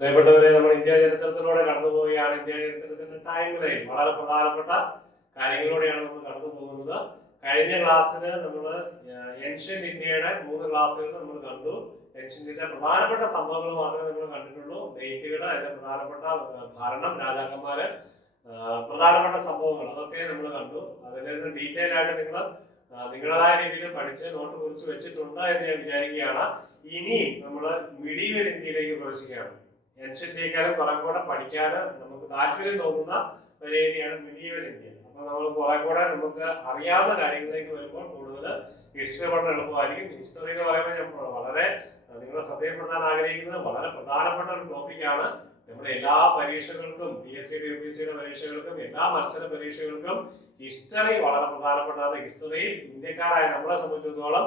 പ്രിയപ്പെട്ടവരെ, നമ്മൾ India ചരിത്രത്തിലൂടെ കടന്നുപോവുകയാണ്. India ചരിത്രത്തിന്റെ ടൈം ലൈൻ വളരെ പ്രധാനപ്പെട്ട കാര്യങ്ങളിലൂടെയാണ് നമ്മൾ കടന്നു പോകുന്നത്. കഴിഞ്ഞ ക്ലാസ്സിൽ നമ്മൾ ഏൻഷ്യന്റ് ഇന്ത്യയുടെ 3 ക്ലാസ്സുകൾ നമ്മൾ കണ്ടു. ഏൻഷ്യന്റ് ഇന്ത്യയുടെ പ്രധാനപ്പെട്ട സംഭവങ്ങൾ മാത്രമേ നമ്മൾ കണ്ടിട്ടുള്ളൂ. ഡേറ്റുകൾ, അതിന്റെ പ്രധാനപ്പെട്ട ഭരണം, രാജാക്കന്മാര്, പ്രധാനപ്പെട്ട സംഭവങ്ങൾ, അതൊക്കെ നമ്മൾ കണ്ടു. അതിൽ നിന്ന് ഡീറ്റെയിൽ ആയിട്ട് നിങ്ങൾ നിങ്ങളുടേതായ രീതിയിൽ പഠിച്ച് നോട്ട് കുറിച്ച് വെച്ചിട്ടുണ്ട് എന്ന് ഞാൻ വിചാരിക്കുകയാണ്. ഇനിയും നമ്മൾ മിഡീവൽ ഇന്ത്യയിലേക്ക് പ്രവേശിക്കുകയാണ്. ഏൻഷ്യന്റ് ഇന്ത്യക്കാരും കുറെ കൂടെ പഠിക്കാൻ നമുക്ക് താല്പര്യം തോന്നുന്ന ഒരു ഏരിയയാണ് മിഡീവൽ ഇന്ത്യ. അപ്പൊ നമ്മൾ കുറെ കൂടെ നമുക്ക് അറിയാവുന്ന കാര്യങ്ങളിലേക്ക് വരുമ്പോൾ കൂടുതൽ ഹിസ്റ്ററി പഠനം എളുപ്പമായിരിക്കും. ഹിസ്റ്ററി എന്ന് പറയുമ്പോൾ ഞാൻ വളരെ നിങ്ങളെ ശ്രദ്ധയപ്പെടുത്താൻ ആഗ്രഹിക്കുന്നത് വളരെ പ്രധാനപ്പെട്ട ഒരു ടോപ്പിക്കാണ്. നമ്മുടെ എല്ലാ പരീക്ഷകൾക്കും, PSC UPSC പരീക്ഷകൾക്കും, എല്ലാ മത്സര പരീക്ഷകൾക്കും ഹിസ്റ്ററി വളരെ പ്രധാനപ്പെട്ടതാണ്. ഹിസ്റ്ററിയിൽ ഇന്ത്യക്കാരായ നമ്മളെ സംബന്ധിച്ചിടത്തോളം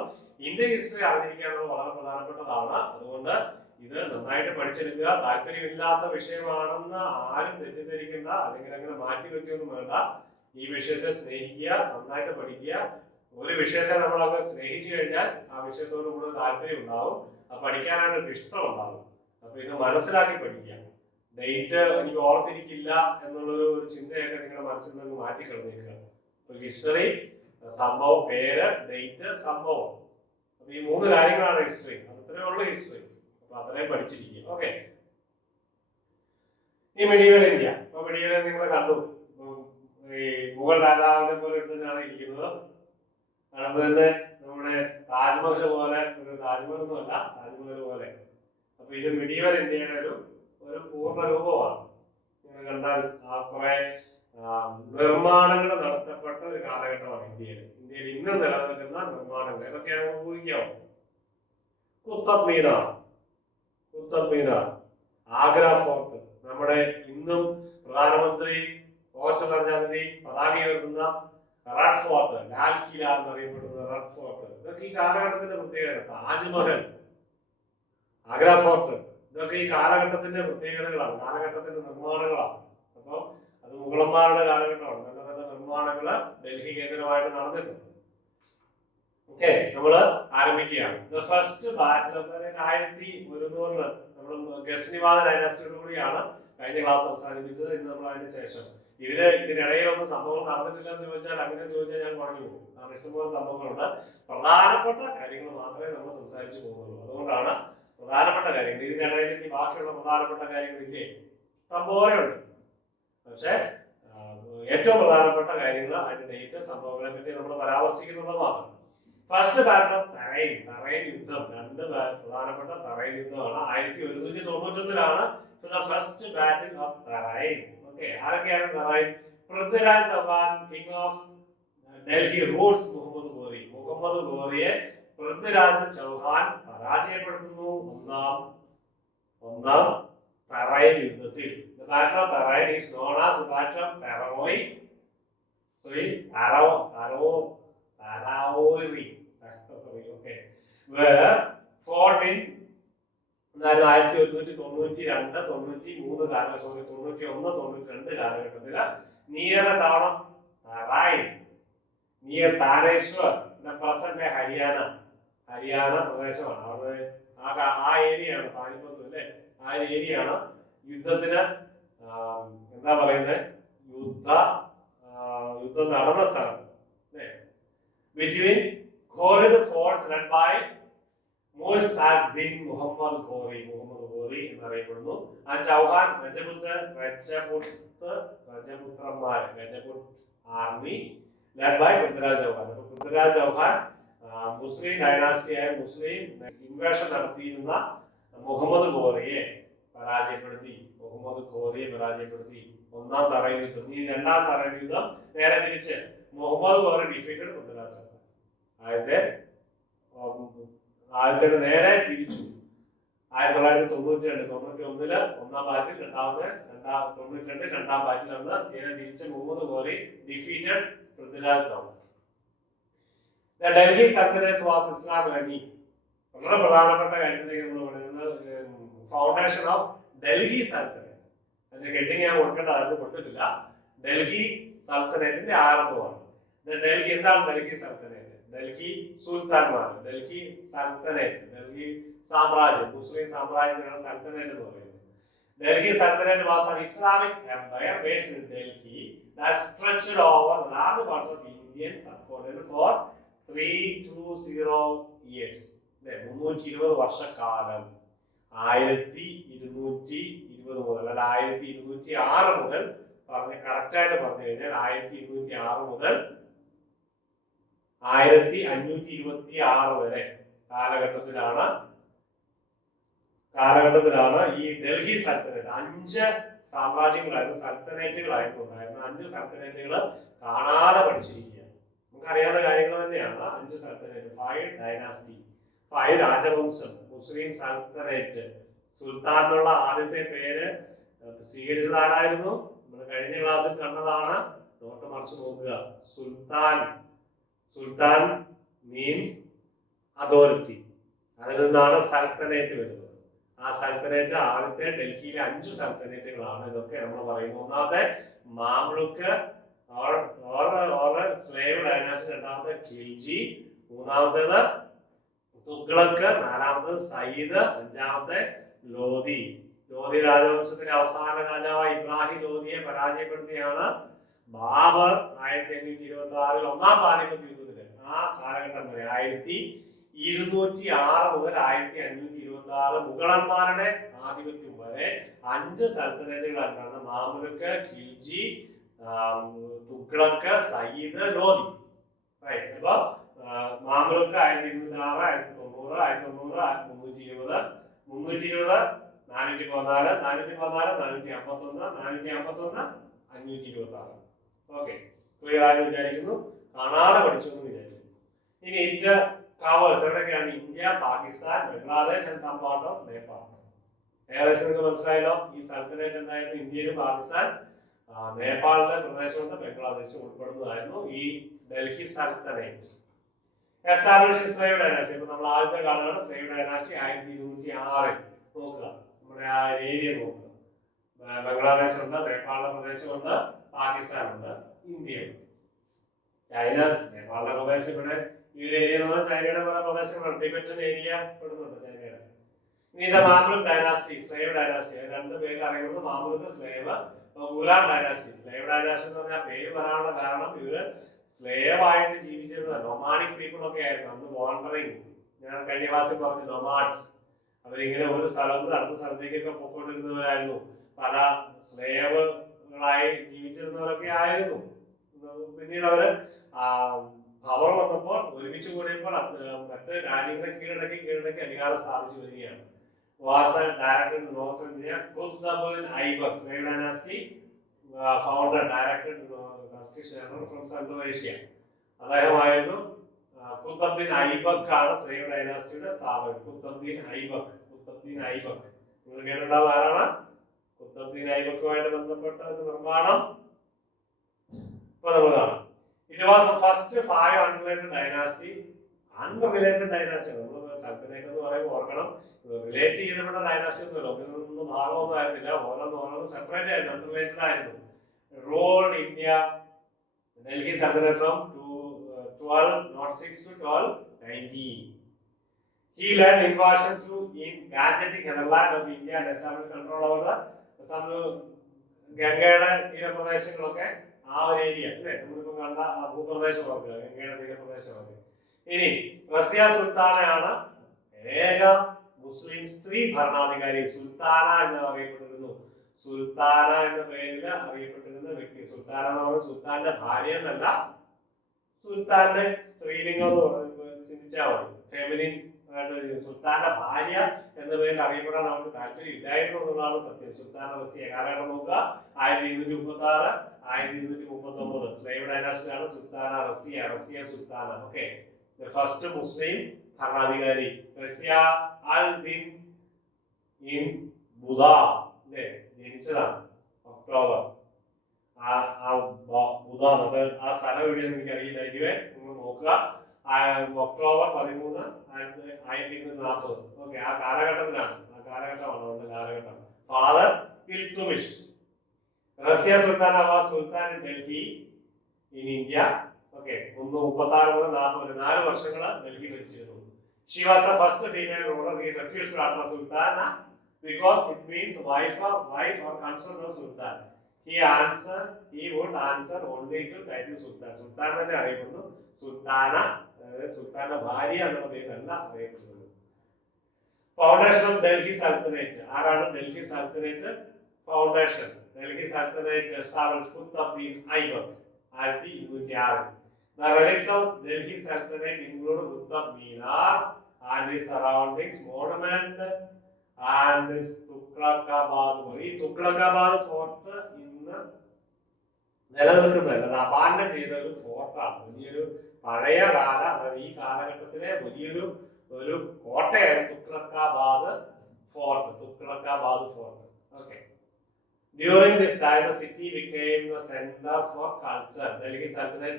ഇന്ത്യൻ ഹിസ്റ്ററി അറിഞ്ഞിരിക്കുക എന്നുള്ളത് വളരെ പ്രധാനപ്പെട്ടതാണ്. അതുകൊണ്ട് ഇത് നന്നായിട്ട് പഠിച്ചെടുക്കുക. താല്പര്യമില്ലാത്ത വിഷയമാണെന്ന് ആരും തെറ്റിദ്ധരിക്കേണ്ട, അല്ലെങ്കിൽ അങ്ങനെ മാറ്റിവെക്കൊന്നും വേണ്ട. ഈ വിഷയത്തെ സ്നേഹിക്കുക, നന്നായിട്ട് പഠിക്കുക. ഒരു വിഷയത്തെ നമ്മൾ അങ്ങ് സ്നേഹിച്ചു കഴിഞ്ഞാൽ ആ വിഷയത്തോട് കൂടുതൽ താല്പര്യം ഉണ്ടാവും, പഠിക്കാനായിട്ട് ഇഷ്ടം ഉണ്ടാവും. അപ്പൊ ഇത് മനസ്സിലാക്കി പഠിക്കുക. ഡേറ്റ് എനിക്ക് ഓർത്തിരിക്കില്ല എന്നുള്ളൊരു ചിന്തയൊക്കെ നിങ്ങളുടെ മനസ്സിൽ നിന്ന് മാറ്റിക്കളഞ്ഞേക്കുക. അപ്പൊ ഹിസ്റ്ററി, സംഭവം, പേര്, ഡേറ്റ്, സംഭവം, അപ്പൊ ഈ 3 കാര്യങ്ങളാണ് ഹിസ്റ്ററി. അത്രേ ഉള്ളൂ ഹിസ്റ്ററി. അപ്പൊ അത്രയും പഠിച്ചിരിക്കുക. ഓക്കെ. ഈ മെഡീവൽ ഇന്ത്യ, അപ്പൊ മെഡീവൽ നിങ്ങൾ കണ്ടു. ഈ മുഗൾ രാജാവിനെ പോലെ തന്നെയാണ് ഇരിക്കുന്നത്. അടുത്ത് തന്നെ നമ്മുടെ താജ്മഹൽ പോലെ, ഒരു താജ്മഹൽ ഒന്നുമല്ല, താജ്മഹൽ പോലെ. അപ്പൊ ഇത് മെഡീവൽ ഇന്ത്യയുടെ ഒരു പൂർണ്ണ രൂപമാണ്. നിങ്ങൾ കണ്ടാൽ കുറെ നിർമ്മാണങ്ങൾ നടത്തപ്പെട്ട ഒരു കാലഘട്ടമാണ് ഇന്ത്യയിൽ. ഇന്ത്യയിൽ ഇന്ന് നിലനിൽക്കുന്ന നിർമ്മാണങ്ങൾ ഏതൊക്കെയാണ് ഊഹിക്കാമോ? കുത്തബ് മീനാർ, ആഗ്ര ഫോർട്ട്, നമ്മുടെ ഇന്നും പ്രധാനമന്ത്രി കോശാനന്ദി പതാക ഉയർത്തുന്ന റെഡ് ഫോർട്ട്, ലാൽ കില എന്നറിയപ്പെടുന്ന റെഡ് ഫോർട്ട്, ഇതൊക്കെ ഈ കാലഘട്ടത്തിന്റെ പ്രത്യേകത. താജ്മഹൽ, ആഗ്ര ഫോർട്ട്, ഇതൊക്കെ ഈ കാലഘട്ടത്തിന്റെ പ്രത്യേകതകളാണ്, കാലഘട്ടത്തിന്റെ നിർമ്മാണങ്ങളാണ്. അപ്പൊ അത് മുഗളന്മാരുടെ കാലഘട്ടമാണ്. നല്ല നല്ല നിർമ്മാണങ്ങള് ഡൽഹി കേന്ദ്രമായിട്ട് നടന്നിട്ടുണ്ട്. ഓക്കെ, നമ്മള് ആരംഭിക്കുകയാണ്. ദ ഫസ്റ്റ് ബാറ്റിൽ 1100 നമ്മൾ ഗസ്നിവാദ ഡൈനാസ്റ്റിയോട് കൂടിയാണ് കഴിഞ്ഞ ക്ലാസ് അവസാനിപ്പിച്ചത്. ഇന്ന് നമ്മൾ അതിന് ശേഷം ഇതിനിടയിലൊന്നും സംഭവങ്ങൾ നടന്നിട്ടില്ലെന്ന് ചോദിച്ചാൽ, അങ്ങനെ ചോദിച്ചാൽ ഞാൻ പറഞ്ഞു പോകും. കാരണം ഇഷ്ടംപോലെ സംഭവങ്ങളുണ്ട്. പ്രധാനപ്പെട്ട കാര്യങ്ങൾ മാത്രമേ നമ്മൾ സംസാരിച്ചു പോകുന്നുള്ളൂ. അതുകൊണ്ടാണ് പ്രധാനപ്പെട്ട കാര്യങ്ങൾ. ഇതിനിടയിൽ ഇനി ബാക്കിയുള്ള പ്രധാനപ്പെട്ട കാര്യങ്ങളില്ലേ, ഇഷ്ടംപോലെ ഉണ്ട്. പക്ഷെ ഏറ്റവും പ്രധാനപ്പെട്ട കാര്യങ്ങൾ, അതിന്റെ ഡേറ്റ്, സംഭവങ്ങളെ പറ്റി നമ്മൾ പരാമർശിക്കുന്നത് മാത്രം. ഫസ്റ്റ് ബാറ്റിൽ ഓഫ് തറൈൻ യുദ്ധം, 2 പ്രധാനപ്പെട്ട തറൈൻ യുദ്ധമാണ്. 1191 first battle of Tarain. Okay, ആരൊക്കെയാണ് Tarain? Prithviraj Chauhan, king of Delhi, routs Muhammad ഗോറിയെ പൃഥ്വിരാജ് ചൗഹാൻ പരാജയപ്പെടുത്തുന്നു ഒന്നാം തറൈൻ യുദ്ധത്തിൽ. The Battle of Tarain is known as the Battle of Taraoi. Okay. Where fought in 1192, 93 92 കാലഘട്ടത്തിൽ near the town of Tarain, near Tareshwar, present day Haryana പ്രദേശമാണ്. അവിടെ ആ ഏരിയയാണ്, പാനിപ്പത്ത് അല്ലേ, ആ ഏരിയയാണ് യുദ്ധത്തിന് എന്താ പറയുന്നത്, യുദ്ധം നടന്ന സ്ഥലം. Between Ghorid force led by Muhammad Ghori എന്നറിയപ്പെടുന്നു. ആ ചൗഹാൻ രജപുത്രന്മാർ army led by Prithviraj Chauhan. അപ്പൊ പൃഥ്വിരാജ് ചൗഹാൻ മുസ്ലിം ഡൈനാസ്റ്റിയായ മുസ്ലിം ഇൻവേഷൻ നടത്തിയിരുന്ന മുഹമ്മദ് ഘോറിയെ പരാജയപ്പെടുത്തി. ഒന്നാം തറൈൻ യുദ്ധം. ഈ 2ാം തറൈൻ യുദ്ധം നേരെ തിരിച്ച് മുഹമ്മദ് ഘോറി ഡിഫീറ്റഡ് പൃഥ്വിരാജ് ചൗഹാൻ. ആദ്യത്തെ നേരെ തിരിച്ചു. 1992-91 ഒന്നാം ബാറ്റിൽ, 92 രണ്ടാം ബാറ്റിൽ അന്ന് നേരെ തിരിച്ച് Muhammad Ghori defeated Prithviraj Chauhan. Delhi sultanate was Islamic. വളരെ പ്രധാനപ്പെട്ട കാര്യത്തിലേക്ക് നമ്മൾ പറയുന്നത് ഫൗണ്ടേഷൻ ഓഫ് ഡൽഹി സൽത്തനത്ത്. അതിന്റെ ഹെഡിങ് ഞാൻ കൊടുക്കേണ്ടതായിട്ട് കൊടുത്തിട്ടില്ല. ഡൽഹി സൽത്തനത്തിന്റെ ആരംഭമാണ്. ഡൽഹി എന്താണ് ഡൽഹി സൽത്തനത്ത്? ഡൽഹി സുൽത്താൻമാർ, ഡൽഹി സൽത്തനത്ത്, ഡൽഹി സാമ്രാജ്യം, മുസ്ലിം സാമ്രാജ്യത്തിനാണ് സൽത്തനത്ത് എന്ന് പറയുന്നത്. Delhi Sultanate was an Islamic empire based in Delhi that stretched over large parts of Indian subcontinent for 320 years. 320 വർഷക്കാലം 1220 മുതൽ അല്ല 1206 മുതൽ പറഞ്ഞ് കറക്റ്റായിട്ട് പറഞ്ഞു കഴിഞ്ഞാൽ 1206 മുതൽ 1526 വരെ കാലഘട്ടത്തിലാണ് ഈ ഡൽഹി സൽത്തനേറ്റ് 5 സാമ്രാജ്യങ്ങളായിരുന്നു, സൽത്തനേറ്റുകളായിരുന്നു ഉണ്ടായിരുന്നത്. 5 സൽത്തനേറ്റുകൾ കാണാതെ പഠിച്ചിരിക്കുകയാണ്. നമുക്കറിയാവുന്ന കാര്യങ്ങൾ തന്നെയാണ്. 5 സൽത്തനേറ്റ്, 5 ഡൈനാസ്റ്റി, 5 രാജവംശം, മുസ്ലിം സൽത്തനേറ്റ്. സുൽത്താനുള്ള ആദ്യത്തെ പേര് സ്വീകരിച്ചത് ആരായിരുന്നു? നമ്മൾ കഴിഞ്ഞ ക്ലാസ്സിൽ കണ്ടതാണ്. നോട്ട് മറിച്ച് നോക്കുക. സുൽത്താൻ മീൻസ് അതോറിറ്റി. അതിൽ നിന്നാണ് സൽത്തനേറ്റ് വരുന്നത്. ആ സൽത്തനേറ്റ് ആദ്യത്തെ ഡൽഹിയിലെ 5 സൽത്തനേറ്റുകളാണ്. ഇതൊക്കെ നമ്മൾ പറയുന്നു. ഒന്നാമത്തെ മാംലുക്ക് സ്ലേവ് ഡൈനാസ്റ്റി, രണ്ടാമത്തെ ഖിൽജി, മൂന്നാമത്തേത് തുഗ്ലക്ക്, നാലാമത്തേത് സയ്യിദ്, അഞ്ചാമത്തെ ലോധി. ലോധി രാജവംശത്തിലെ അവസാന രാജാവായ ഇബ്രാഹിം ലോധിയെ പരാജയപ്പെടുത്തിയാണ് ബാബർ 1526 ഒന്നാം പാനിപ്പത്ത് യുദ്ധത്തില് ആ കാലഘട്ടം വരെ 1206 മുതൽ 1526 മുഗളന്മാരുടെ ആധിപത്യം വരെ 5 സൽത്തനേറ്റുകളാണ്. മാമുലുക്ക്, ഖിൽജി, തുഗ്ലക്ക്, സയ്യിദ്, ലോധി. അപ്പൊ മാമുലുക്ക് 1206, 1290, 1900, 320, 414, 414, 451, 451, 526. ഓക്കെ, ക്ലിയർ ആയി വിചാരിക്കുന്നു. കാണാതെ പഠിച്ചു എന്ന് വിചാരിക്കുന്നു. ഇനി ഇന്ത്യ കവേഴ്സ് എവിടെയൊക്കെയാണ്? India, Pakistan, Bangladesh and some part of Nepal. ഏകദേശം നിങ്ങൾക്ക് മനസ്സിലായല്ലോ. ഈ സൽത്തനേറ്റ് എന്തായിരുന്നു? ഇന്ത്യയിലും പാകിസ്ഥാൻ, നേപ്പാളിലെ പ്രദേശമുണ്ട്, ബംഗ്ലാദേശ് ഉൾപ്പെടുന്നതായിരുന്നു ഈ Delhi sultanate. Establish slave dynasty. ഇപ്പൊ നമ്മൾ ആദ്യത്തെ കാണുകയാണ് സ്ലേവ് ഡൈനാസ്റ്റി 1206. നോക്കുക, നമ്മുടെ ആ ഏരിയ നോക്കുക. ബംഗ്ലാദേശ് ഉണ്ട്, നേപ്പാളിലെ പ്രദേശമുണ്ട്, പാകിസ്ഥാനുണ്ട്, ഇന്ത്യയുണ്ട്. ചൈന, നേപ്പാളിലെ പ്രദേശം ഇവിടെ ഈ ഏരിയ എന്ന് പറഞ്ഞാൽ ചൈനയുടെ പല പ്രദേശങ്ങളുണ്ട്. ടിബറ്റൻ ഏരിയ പെടുന്നുണ്ട് ചൈനയുടെ. ഇനി ഇത് മാംലുക് ഡൈനാസ്റ്റി, സ്ലേവ് ഡൈനാസ്റ്റി. 2 പേര് അറിയുന്നത് Mamluk, slave. Ghulam dynasty. Slave dynasty എന്ന് പറഞ്ഞാൽ പേര് വരാനുള്ള കാരണം ഇവര് സ്ലേവ് ആയിട്ട് ജീവിച്ചിരുന്ന നൊമാഡിക് പീപ്പിൾ ഒക്കെ ആയിരുന്നു. അന്ന് വാണ്ടറിങ്, ഞാൻ കഴിഞ്ഞ ക്ലാസ്സിൽ പറഞ്ഞു, നൊമാഡ്സ്. അവരിങ്ങനെ ഒരു സ്ഥലത്ത് അടുത്ത സ്ഥലത്തേക്കൊക്കെ പൊക്കോണ്ടിരുന്നവരായിരുന്നു. പല സ്ലേവുകളായി ജീവിച്ചിരുന്നവരൊക്കെ ആയിരുന്നു. പിന്നീട് അവര് പവർ വന്നപ്പോൾ ഒരുമിച്ച് കൂടിയപ്പോൾ മറ്റ് രാജ്യങ്ങളെ കീഴടക്കി അധികാരം സ്ഥാപിച്ചു വരികയാണ്. was a director in North India. Qutbuddin Aibak, slave dynasty, founder, director Turkish from Central Asia. അദ്ദേഹമായിരുന്നു ഖുത്ബുദ്ദീൻ ഐബക് ആണ് സ്ലേവ് ഡൈനാസ്റ്റിയുടെ സ്ഥാപകൻ. ഖുത്ബുദ്ദീൻ ഐബക്. നിങ്ങൾ കേട്ടിട്ടുണ്ടാവും ആരാണ്? ഖുത്ബുദ്ദീൻ ഐബക്കുമായിട്ട് ബന്ധപ്പെട്ട നിർമ്മാണം ഇപ്പൊ നമ്മൾ കാണാം. It was the first 5 unrelated dynasty. Unrelated dynasty. നമ്മൾ സൽത്തനേറ്റ് എന്ന് പറയുമ്പോൾ ഓർക്കണം, റിലേറ്റ് ചെയ്യപ്പെട്ട ഡൈനാസ്റ്റി ഒന്നുമല്ല, ഒന്നിനൊന്നും ഭാഗമൊന്നും ആയിരുന്നില്ല. ഓരോന്ന് സെപ്പറേറ്റ് ആയിരുന്നു, അൺറിലേറ്റഡ് ആയിരുന്നു. Ruled India, Delhi sultanate from 1206 to 1219. He led invasion to in Gangetic hinterland of India and established control over the ഗംഗയുടെ തീരപ്രദേശങ്ങളൊക്കെ ആ ഒരു ഏരിയ അല്ലേ നമ്മളിപ്പോ കണ്ട ഭൂപ്രദേശം ഓർക്കുക, ഗംഗയുടെ തീരപ്രദേശമൊക്കെ. ഇനി റസിയ സുൽത്താനയാണ് ഏക മുസ്ലിം സ്ത്രീ ഭരണാധികാരി. സുൽത്താന എന്ന് അറിയപ്പെട്ടിരുന്നു. സുൽത്താന എന്ന പേരിൽ അറിയപ്പെട്ടിരുന്ന വ്യക്തി. സുൽത്താന എന്ന് പറയുന്നത് സുൽത്താന്റെ ഭാര്യ എന്നല്ല, സുൽത്താന്റെ സ്ത്രീലിംഗം എന്ന് ചിന്തിച്ചാൽ മതി. ഫെമിനിൻ ആയിട്ട് സുൽത്താന്റെ ഭാര്യ എന്ന പേരിൽ അറിയപ്പെടാൻ അവർക്ക് താല്പര്യം ഇല്ലായിരുന്നു എന്നുള്ളതാണ് സത്യം. സുൽത്താന റസിയ കാലഘട്ടം നോക്കുക, 1236, 1239. സ്ലേവ് ഡൈനാസ്റ്റിയാണ് Sultana Razia Sultana. Okay, first Muslim ഭരണാധികാരി റസിയ അൽ ദിൻ ഇൻ ബുധ ജനിച്ചതാണ് ഒക്ടോബർ. ബുധ അത് ആ സ്ഥലം എവിടെയെന്ന് എനിക്കറിയില്ല. ഇനിവേ നിങ്ങൾ നോക്കുക, ഒക്ടോബർ 13, 1240. ഓക്കെ, ആ കാലഘട്ടമാണ് അവരുടെ കാലഘട്ടം. Father Iltutmish. Razia Sultana was sultan in Delhi in India. Okay, 36 മുതൽ 40 4 വർഷങ്ങൾ Delhi ഭരിച്ചിരുന്നു. She was the first female ruler. He refused to address Sultana because it means wife or consort of Sultan. He would answer only to title Sultan. Sultan തന്നെ അറിയപ്പെടുന്നു, സുൽത്താന, അതായത് സുൽത്താന്റെ ഭാര്യ എന്നുള്ള പേരല്ല അറിയപ്പെടുന്നത്. Foundation of Delhi sultanate. ആരാണ് Delhi sultanate foundation? Delhi sultanate established Qutbuddin Aibak 1206. The relics of Delhi Sultanate include Qutub Minar and its surroundings, monument and Tughlaqabad. ഈ തുഗ്ലക്കാബാദ് ഫോർട്ട് ഇന്ന് നിലനിൽക്കുന്നതല്ല, അത് അബാൻഡൻ ചെയ്ത ഒരു ഫോർട്ടാണ്. വലിയൊരു പഴയ കാല, അതായത് ഈ കാലഘട്ടത്തിലെ വലിയൊരു കോട്ടയായിരുന്നു Tughlakabad fort. Okay. During this time, the city became the center for culture. Delhi Sultanate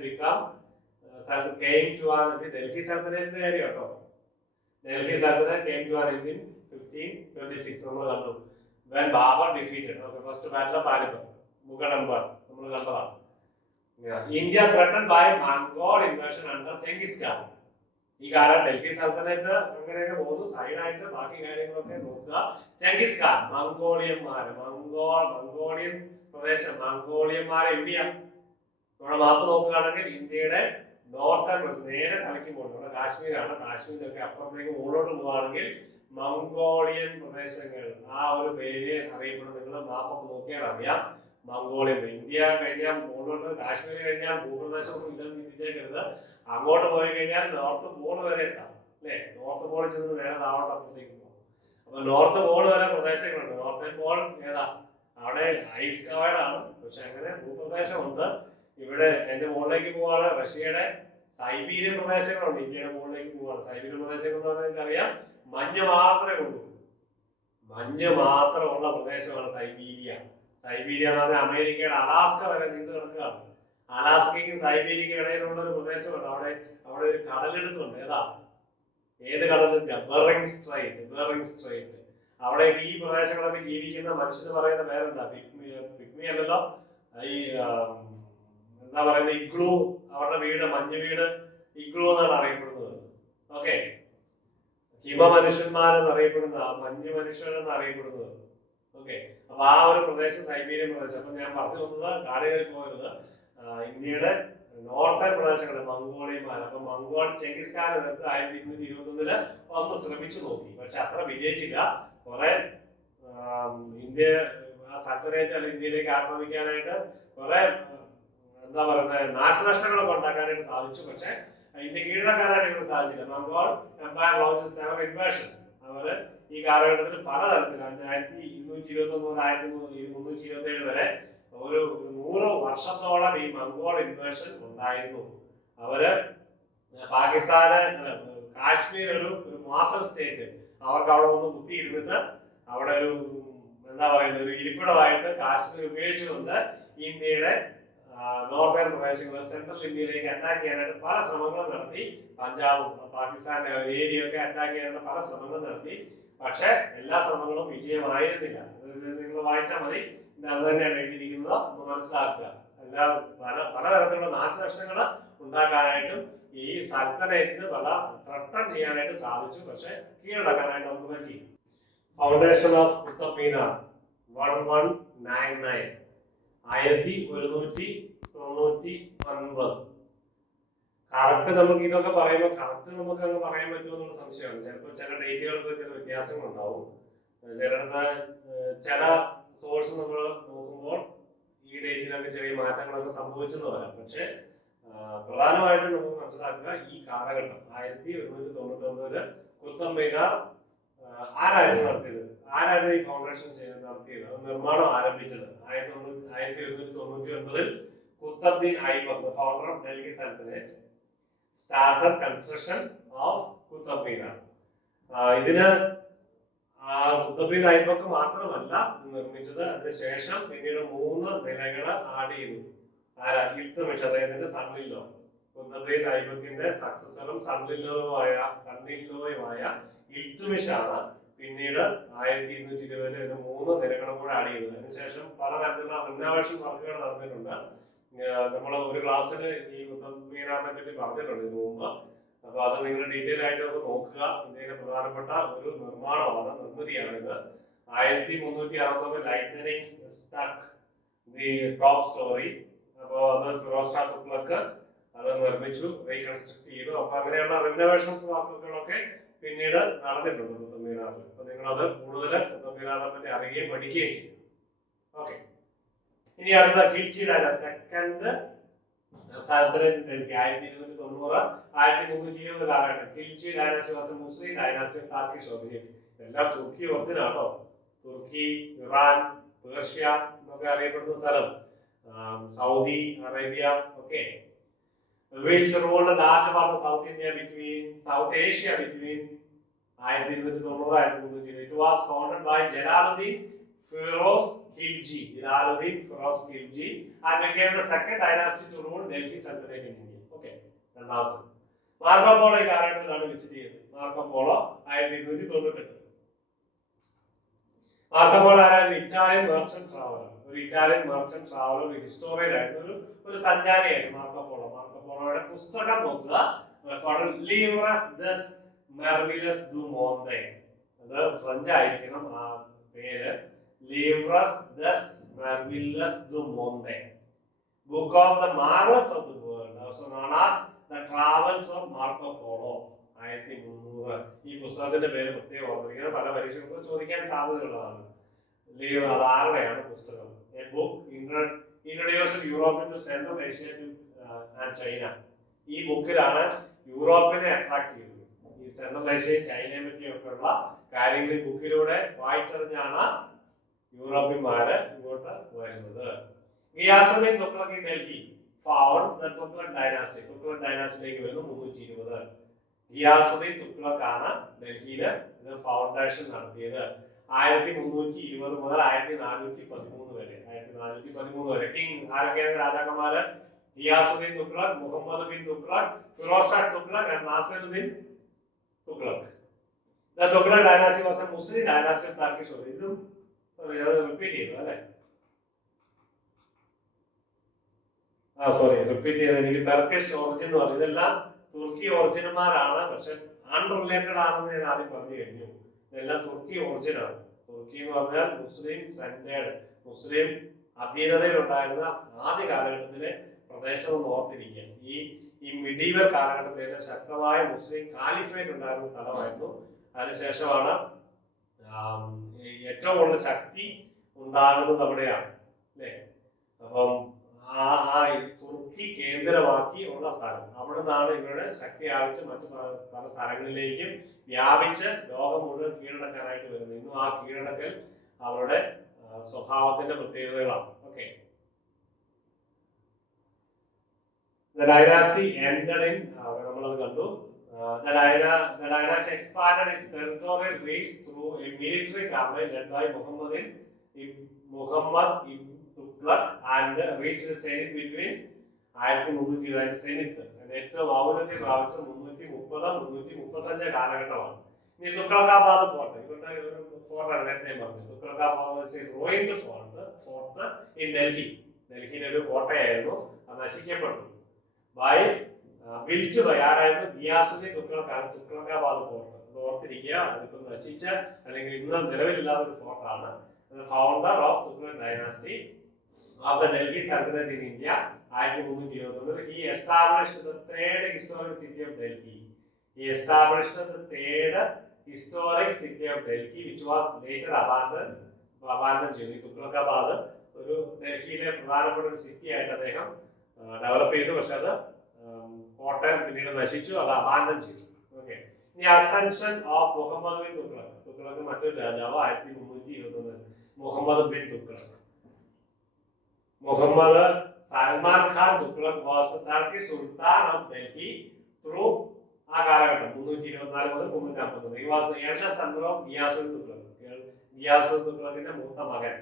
came to an Delhi Sultanate area. Delhi Sultanate came to an end in 1526. When Babur defeated, first battle of Panipat, Mughal Empire. India threatened by Mongol invasion under Genghis Khan. ഈ കാലം Delhi sultanate അങ്ങനെയൊക്കെ പോകുന്നു. സൈഡായിട്ട് ബാക്കി കാര്യങ്ങളൊക്കെ നോക്കുക. Genghis Khan, Mongolian പ്രദേശം, മംഗോളിയന്മാരെ എവിടെയാ? നമ്മുടെ മാപ്പ് നോക്കുകയാണെങ്കിൽ ഇന്ത്യയുടെ നോർത്തേൺ പ്രദേശം നേരെ തലയ്ക്ക് പോകുന്നു. നമ്മുടെ കാശ്മീരാണ്. കാശ്മീരൊക്കെ അപ്പുറത്തേക്ക് മുകളിലോട്ട് പോവുകയാണെങ്കിൽ മംഗോളിയൻ പ്രദേശങ്ങൾ, ആ ഒരു പേര് അറിയപ്പെടുന്ന, നിങ്ങൾ മാപ്പൊക്കെ നോക്കിയാൽ അറിയാം. മംഗോളിയൻ. ഇന്ത്യ കഴിഞ്ഞാൽ മുകളിലോട്ട്, കാശ്മീർ കഴിഞ്ഞാൽ ഭൂപ്രദേശം ഒന്നും ഇല്ലെന്ന് ചിന്തിച്ചേക്കരുത്. അങ്ങോട്ട് പോയി കഴിഞ്ഞാൽ നോർത്ത് പോൾ വരെ എത്താം, അല്ലേ? നോർത്ത് പോളിൽ ചെന്ന് നേരെ താഴോട്ട് അപ്പുറത്തേക്ക് പോകും. അപ്പൊ നോർത്ത് പോൾ വരെ പ്രദേശങ്ങളുണ്ട്. നോർത്തേൺ പോൾ ഏതാ? അവിടെ ഐസ് കവേർഡ് ആണ്, പക്ഷെ അങ്ങനെ ഭൂപ്രദേശമുണ്ട്. ഇവിടെ എന്റെ മുകളിലേക്ക് പോവാണ് റഷ്യയുടെ സൈബീരിയൻ പ്രദേശങ്ങളുണ്ട്. ഇന്ത്യയുടെ മുകളിലേക്ക് പോവാണ്. സൈബീരിയൻ പ്രദേശങ്ങൾ എന്ന് പറഞ്ഞാൽ നിങ്ങൾക്കറിയാം, മഞ്ഞ് മാത്രമേ ഉള്ളൂ. മഞ്ഞ് മാത്രമുള്ള പ്രദേശമാണ് സൈബീരിയ എന്ന് പറഞ്ഞാൽ അമേരിക്കയുടെ അലാസ്ക വരെ നീണ്ടു കിടക്കുകയാണ്. അലാസ്കയ്ക്കും സൈബീരിയയ്ക്കും ഇടയിലുള്ള ഒരു പ്രദേശമാണ്. അവിടെ ഒരു കടലെടുത്തുണ്ട്. ഏത് കടലുണ്ട്? Bearing straight. അവിടെ ഈ പ്രദേശങ്ങളൊക്കെ ജീവിക്കുന്ന മനുഷ്യന് പറയുന്ന പേരെന്താ? പിഗ്മി അല്ലല്ലോ, ഈ എന്താ പറയുന്നത്, ഇഗ്ലൂ. അവരുടെ വീട്, മഞ്ഞ് വീട്, ഇഗ്ലൂ എന്നാണ് അറിയപ്പെടുന്നത്. ഓക്കെ. ഹിമ മനുഷ്യന്മാരെന്ന് അറിയപ്പെടുന്ന, മഞ്ഞ് മനുഷ്യരെന്ന് അറിയപ്പെടുന്നത്. ഓക്കെ. അപ്പൊ ആ ഒരു പ്രദേശം സൈബീരിയൻ പ്രദേശം. അപ്പൊ ഞാൻ പറഞ്ഞു വന്നത്, കാടുകളിൽ പോകരുത്, ഇന്ത്യയുടെ നോർത്തേൺ പ്രദേശങ്ങളിൽ മംഗോളിയന്മാർ. അപ്പൊ മംഗോൾ ചെങ്കിസ് ഖാൻ എതിർത്ത് 1221 ഒന്ന് ശ്രമിച്ചു നോക്കി, പക്ഷെ അത്ര വിജയിച്ചില്ല. കുറെ ഇന്ത്യ സൽത്തനേറ്റ് അല്ലെങ്കിൽ ഇന്ത്യയിലേക്ക് ആക്രമിക്കാനായിട്ട് കുറെ എന്താ പറയുന്നത് നാശനഷ്ടങ്ങളൊക്കെ ഉണ്ടാക്കാനായിട്ട് സാധിച്ചു, പക്ഷെ ഇന്ത്യ കീഴടക്കാനായിട്ട് ഇവർക്ക് സാധിച്ചില്ല. Mongol empire launches seven invasion. അവര് ഈ കാലഘട്ടത്തിൽ പലതരത്തിൽ 1221 മുതൽ 1327 വരെ ഒരു 100 വർഷത്തോളം ഈ മംഗോൾ ഇൻവേഷൻ ഉണ്ടായിരുന്നു. അവര് പാകിസ്ഥാന്, കാശ്മീർ ഒരു മാസ്റ്റർ സ്റ്റേറ്റ്, അവർക്ക് അവിടെ ഒന്ന് കുത്തിയിരുന്നിട്ട് അവിടെ ഒരു എന്താ പറയുന്നത്, ഒരു ഇരിപ്പിടമായിട്ട് കാശ്മീർ ഉപയോഗിച്ചുകൊണ്ട് ഇന്ത്യയുടെ നോർത്തേൺ പ്രദേശങ്ങൾ, സെൻട്രൽ ഇന്ത്യയിലേക്ക് അറ്റാക്ക് ചെയ്യാനായിട്ട് പല ശ്രമങ്ങളും നടത്തി. പഞ്ചാബും പാകിസ്ഥാന്റെ ഏരിയയൊക്കെ അറ്റാക്ക് ചെയ്യാനായിട്ട് പല ശ്രമങ്ങളും നടത്തി. പക്ഷെ എല്ലാ ശ്രമങ്ങളും വിജയമായിരുന്നില്ല. നിങ്ങൾ വായിച്ചാൽ മതി, അത് തന്നെയാണ് എഴുതിയിരിക്കുന്നത്, ഒന്ന് മനസ്സിലാക്കുക. എല്ലാം പലതരത്തിലുള്ള നാശനഷ്ടങ്ങൾ ഉണ്ടാക്കാനായിട്ടും ഈ സൽത്തനേറ്റിന് പല ത്രട്ടം ചെയ്യാനായിട്ട് സാധിച്ചു, പക്ഷെ കീഴടക്കാനായിട്ട് നമുക്ക് പറ്റി. Foundation of Qutub Minar 1199 1199. Correct നമുക്ക് ഇതൊക്കെ പറയുമ്പോൾ കറക്റ്റ് നമുക്ക് അങ്ങ് പറയാൻ പറ്റുമോ എന്നുള്ള സംശയമാണ്. ചിലപ്പോൾ ചില ഡേറ്റുകൾക്ക് ചില വ്യത്യാസങ്ങളുണ്ടാവും. ചില സോഴ്സ് നമ്മൾ നോക്കുമ്പോൾ ഈ ഡേറ്റിലൊക്കെ ചെറിയ മാറ്റങ്ങളൊക്കെ സംഭവിച്ചെന്ന് വരാം. പക്ഷെ പ്രധാനമായിട്ടും നമുക്ക് മനസ്സിലാക്കുക, ഈ കാലഘട്ടം 1199 കുത്തബ് മീനാർ ആരായിരുന്നു നടത്തിയത്? ആരായിരുന്നു ഈ ഫൗണ്ടേഷൻ നടത്തിയത്? നിർമ്മാണം ആരംഭിച്ചത് 1199 Qutbuddin Aibak, founder of Delhi sultanate, started construction of Qutub Minar. ഇതിന് കുത്തബ്ദീൻ ഐബക്ക് മാത്രമല്ല നിർമ്മിച്ചത്, അതിനുശേഷം പിന്നീട് 3 നിലകൾ ആഡ് ചെയ്തു. ഇൽത്തുമിഷ്, അദ്ദേഹത്തിന്റെ സണ്ണില്ലോ, കുത്തബ്ദീൻ ഐബക്കിന്റെ സക്സസറും സണ്ണില്ലോയുമായ ഇൽത്തുമിഷ് ആണ് പിന്നീട് 1220 3 നിലകളും കൂടെ ആഡ് ചെയ്തത്. അതിനുശേഷം പലതരത്തിലുള്ള റിനോവേഷൻ വർക്കുകൾ നടന്നിട്ടുണ്ട്. നമ്മൾ ഒരു ക്ലാസ്സിൽ ഈ കുത്തബ് മീനാറിനെ പറ്റി പറഞ്ഞിട്ടുണ്ട് ഇതിനു മുമ്പ്. അപ്പൊ അത് നിങ്ങൾ ഡീറ്റെയിൽ ആയിട്ട് നോക്കുക. ഇന്ത്യയിലെ പ്രധാനപ്പെട്ട ഒരു നിർമ്മിതിയാണിത്. 1369 lightening stuck the top story. അപ്പോൾ അത് ഫിറോസ് ഷാ തുഗ്ലക്ക് അത് നിർമ്മിച്ചു, റീകൺസ്ട്രക്ട് ചെയ്തു. അപ്പൊ അങ്ങനെയുള്ള റിനോവേഷൻസ് വർക്കുകളൊക്കെ പിന്നീട് നടന്നിട്ടുണ്ട് കുത്തബ് മിനാറിൽ. അപ്പൊ നിങ്ങളത് കൂടുതൽ കുത്തബ് മിനാറിനെ പറ്റി അറിയുകയും പഠിക്കുകയും ചെയ്യും. ഓക്കെ, ഇനി അടുത്ത ഖിൽജി ഡൈനാസ്റ്റി, സെക്കൻഡ് സൽത്തനത്ത് ഡൽഹി 1290 1320 കാലഘട്ടം. Khilji dynasty was a Muslim dynasty of Turkish origin. എല്ലാം തുർക്കി ഒറിജിൻ ആണോ. തുർക്കി, ഇറാൻ, പേർഷ്യ എന്നൊക്കെ അറിയപ്പെടുന്ന സ്ഥലം, സൗദി അറേബ്യ ഒക്കെ. which ruled a large part of South India between South Asia between 1290 It was founded by Jalaluddin Firoz Khilji and became the second dynasty to rule Delhi Sultanate in India. Okay, രണ്ടാമത് Marco Polo ഈ കാലഘട്ടത്തിലാണ് visit ചെയ്തത്. Marco Polo 1298. Marco Polo ആരായിരുന്നു? Italian merchant traveller, ഒരു Italian merchant traveller, ഒരു historian ആയിരുന്നു, ഒരു സഞ്ചാരിയായിരുന്നു മാർക്കോ പോളോ. മാർക്കോ പോളോയുടെ പുസ്തകം നോക്കുക, ലിവ്രസ് ദസ് മെർവിലസ് ദു മോണ്ടെ. അത് ഫ്രഞ്ച് ആയിരിക്കണം ആ പേര്, ലിവ്രസ് ദസ് മെർവിലസ് ദു Monte. Book of the Marvels of the world, also known as the travels of Marco Polo 1300. ഈ പുസ്തകത്തിന്റെ പേര് പ്രത്യേകം ഓർമ്മിക്കണം, പല പരീക്ഷകൾക്കും ചോദിക്കാൻ സാധ്യതയുള്ളതാണ്. അത് ആരുടെയാണ് പുസ്തകം? A book introduced Europe to Central Asia and China. ഈ ബുക്കിലാണ് യൂറോപ്പിനെ അട്രാക്ട് ചെയ്തത്. ഈ സെൻട്രൽ ഏഷ്യയും ചൈനയെ പറ്റിയൊക്കെയുള്ള കാര്യങ്ങൾ ഈ ബുക്കിലൂടെ വായിച്ചറിഞ്ഞാണ് യൂറോപ്യന്മാര് ഇങ്ങോട്ട് വരുന്നത്. Ghiyasuddin Tughlaq in Delhi founds the Tughlaq dynasty. Tughlaq ഡൈനാസ്റ്റിയിലേക്ക് വരുന്നു 320. ഗിയാസുദ്ദീൻ തുഗ്ലക് ആണ് ഡൽഹിയിൽ ഇത് ഫൗണ്ടേഷൻ നടത്തിയത്. 1320 മുതൽ 1413 വരെ. 1413 വരെ കിങ് ആരൊക്കെയാണ് രാജാക്കന്മാര്? Ghiyasuddin Tughlaq, Muhammad bin Tughlaq, Firoz Shah Tughlaq and Nasiruddin Tughlaq. The Tughlaq dynasty was a Muslim dynasty of Turkish origin. ഇതും റിപ്പീറ്റ് ചെയ്തു അല്ലേ? റിപ്പീറ്റ് ചെയ്ത് എനിക്ക് ടർക്കിഷ് ഒറിജിൻ എന്ന് പറഞ്ഞു. ഇതെല്ലാം തുർക്കി ഒറിജിനന്മാരാണ്, പക്ഷെ അൺറിലേറ്റഡ് ആണെന്ന് ഞാൻ ആദ്യം പറഞ്ഞു കഴിഞ്ഞു. ഇതെല്ലാം തുർക്കി ഒറിജിനാണ്. തുർക്കി എന്ന് പറഞ്ഞാൽ മുസ്ലിം സെന്റേഡ്, മുസ്ലിം അധീനതയിലുണ്ടായിരുന്ന ആദ്യ കാലഘട്ടത്തിലെ പ്രദേശം എന്ന് ഓർത്തിരിക്കുക. ഈ മിഡീവൽ കാലഘട്ടത്തിൽ ഏറ്റവും ശക്തമായ മുസ്ലിം കാലിഫേറ്റ് ഉണ്ടായിരുന്ന സ്ഥലമായിരുന്നു. അതിനുശേഷമാണ് ഏറ്റവും കൂടുതൽ ശക്തി ഉണ്ടാകുന്നത് അവിടെയാണ് അല്ലേ. അപ്പം ആ തുർക്കി കേന്ദ്രമാക്കി ഉള്ള സ്ഥലം, അവിടെ നിന്നാണ് ഇവരുടെ ശക്തി ആർജിച്ച് മറ്റു പല സ്ഥലങ്ങളിലേക്കും വ്യാപിച്ച് ലോകം മുഴുവൻ കീഴടക്കാനായിട്ട് വരുന്നത്. ഇന്നും ആ കീഴടക്കൽ അവരുടെ സ്വഭാവത്തിന്റെ പ്രത്യേകതകളാണ്. Okay, The dynasty ended in നമ്മളത് കണ്ടു. The dynasty expanded its territorial reach through a military campaign led by Muhammad ibn Tughlaq and reached the zenith between 1330 zenith ഏറ്റവും ഔന്നത്യം പ്രാപിച്ച 330-335 കാലഘട്ടമാണ്. ഇനി തുഗ്ലക്കാബാദ് ഫോർട്ട്, ഇവരുടെ ഒരു ഫോർട്ടാണ് നേരത്തെ പറഞ്ഞത്. Tughlakabad ruined fort in Delhi. ഡൽഹിയിലെ ഒരു കോട്ടയായിരുന്നു, അത് നശിക്കപ്പെട്ടു. ബിൽറ്റ് ബൈ ആരായിരുന്നു? ഗിയാസുദ്ദീൻ തുഗ്ലക്കാണ് തുഗ്ലക്കാബാദ് ഫോർട്ട്. അത് ഓർത്തിരിക്കുക, അതിപ്പോൾ നശിച്ച അല്ലെങ്കിൽ ഇന്ന് നിലവിലില്ലാത്ത ഒരു ഫോർട്ടാണ്. Founder of Tughlaq dynasty of the Delhi Sultanate in India 1321. He established the third historic city of Delhi. He established the third historic city of Delhi, which was later abandoned. Tughlakabad ഒരു ഡൽഹിയിലെ പ്രധാനപ്പെട്ട ഒരു സിറ്റി ആയിട്ട് അദ്ദേഹം ഡെവലപ്പ് ചെയ്തു. പക്ഷെ അത് കോട്ടയം പിന്നീട് നശിച്ചു, അത് അബാൻഡൻ ചെയ്തു. ഓക്കെ, ഇനി അസെൻഷൻ ഓഫ് മുഹമ്മദ് ബിൻ തുഗ്ലക്. തുഗ്ലക് മറ്റൊരു രാജാവ് 1321. Muhammad bin Tughlaq. Muhammad Salman Khan Tughlaq was the Turkish Sultan of Delhi through ആ കാലഘട്ടം 324 മുതൽ 350. He was the eldest son of Ghiyasuddin Tughlaq. Ghiyasuddin തുഗ്ലക്കിന്റെ മൂത്ത മകൻ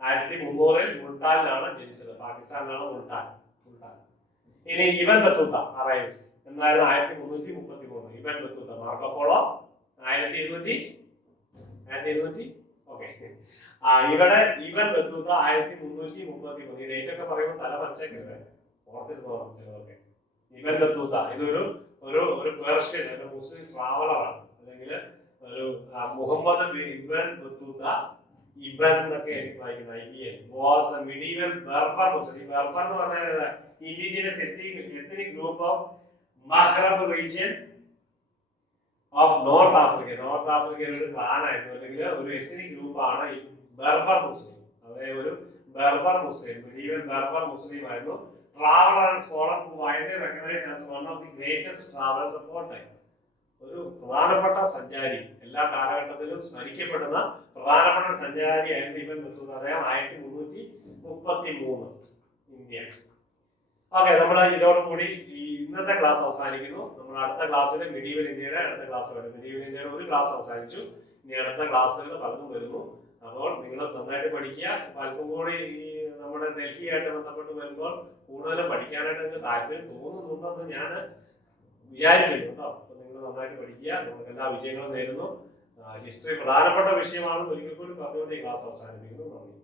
1300 മുൾട്ടാനിലാണ് ജനിച്ചത്. പാകിസ്ഥാനിലാണ് മുൾട്ടാൻ. ഇനി ഇബൻ ബത്തൂത്ത അറൈവ്സ് എന്നായിരുന്നു 1333. ഇബൻ ബത്തൂത്ത, മാർക്കോ പോളോ 1200. ഓക്കെ, ഇവിടെ ഇബൻ ബത്തൂത്ത 1333. ഈ ഡേറ്റ് ഒക്കെ പറയുമ്പോൾ തല മനസ്സിലാക്കരുത്, ഓർത്തിരുന്നോളാം ചിലതൊക്കെ. ഇബൻ ബത്തൂത്ത ഇതൊരു ഒരു പേർഷ്യൻ മുസ്ലിം ട്രാവലറാണ്, അല്ലെങ്കിൽ ഒരു മുഹമ്മദ് ഇബൻ ബത്തൂത്ത ഇബൻ എന്നൊക്കെ എനിക്ക് വായിക്കുന്നത് IBN was a medieval Berber Muslim. Berber എന്ന് പറഞ്ഞാൽ indigenous ethnic group of Maghreb region of north Africa. North ആഫ്രിക്കയിൽ ഒരു ക്ലാനായിരുന്നു, അല്ലെങ്കിൽ ഒരു എത്നിക് ഗ്രൂപ്പാണ് ഈ ബർബർ മുസ്ലിം. അതായത് ഒരു ബർബർ മുസ്ലിം, മിഡീവൽ ബർബർ മുസ്ലിം ആയിരുന്നു. Traveller and scholar who widely recognised as one of the greatest travellers of all time. ഒരു പ്രധാനപ്പെട്ട സഞ്ചാരി, എല്ലാ കാലഘട്ടത്തിലും സ്മരിക്കപ്പെടുന്ന പ്രധാനപ്പെട്ട സഞ്ചാരിയായിരുന്നു ഇവൻ ബത്തൂത്ത. അദ്ദേഹം 1333 ഇന്ത്യ. ഓക്കെ, നമ്മൾ ഇതോടുകൂടി ഈ ഇന്നത്തെ ക്ലാസ് അവസാനിക്കുന്നു. നമ്മൾ അടുത്ത ക്ലാസ്സിൽ മിഡീവൽ ഇന്ത്യയുടെ അടുത്ത ക്ലാസ് വരും. മിഡീവൽ ഇന്ത്യയുടെ ഒരു ക്ലാസ് അവസാനിച്ചു. ഇനി അടുത്ത ക്ലാസ്സുകൾ പലതും വരുന്നു. അപ്പോൾ നിങ്ങൾ നന്നായിട്ട് പഠിക്കുക. അല്പം കൂടി ഈ നമ്മുടെ ഡൽഹിയായിട്ട് ബന്ധപ്പെട്ട് വരുമ്പോൾ കൂടുതൽ പഠിക്കാനായിട്ട് നിങ്ങൾക്ക് താല്പര്യം തോന്നുന്നുണ്ടെന്ന് ഞാൻ വിചാരിക്കുന്നു കേട്ടോ. അപ്പോൾ നിങ്ങൾ നന്നായിട്ട് പഠിക്കുക. നിങ്ങൾക്ക് എല്ലാ വിജയങ്ങളും നേരുന്നു. ഹിസ്റ്ററി പ്രധാനപ്പെട്ട വിഷയമാണ്. ഒരിക്കൽ കൂടി പറഞ്ഞുകൊണ്ട് ഈ ക്ലാസ് അവസാനിപ്പിക്കുന്നു. നന്ദി.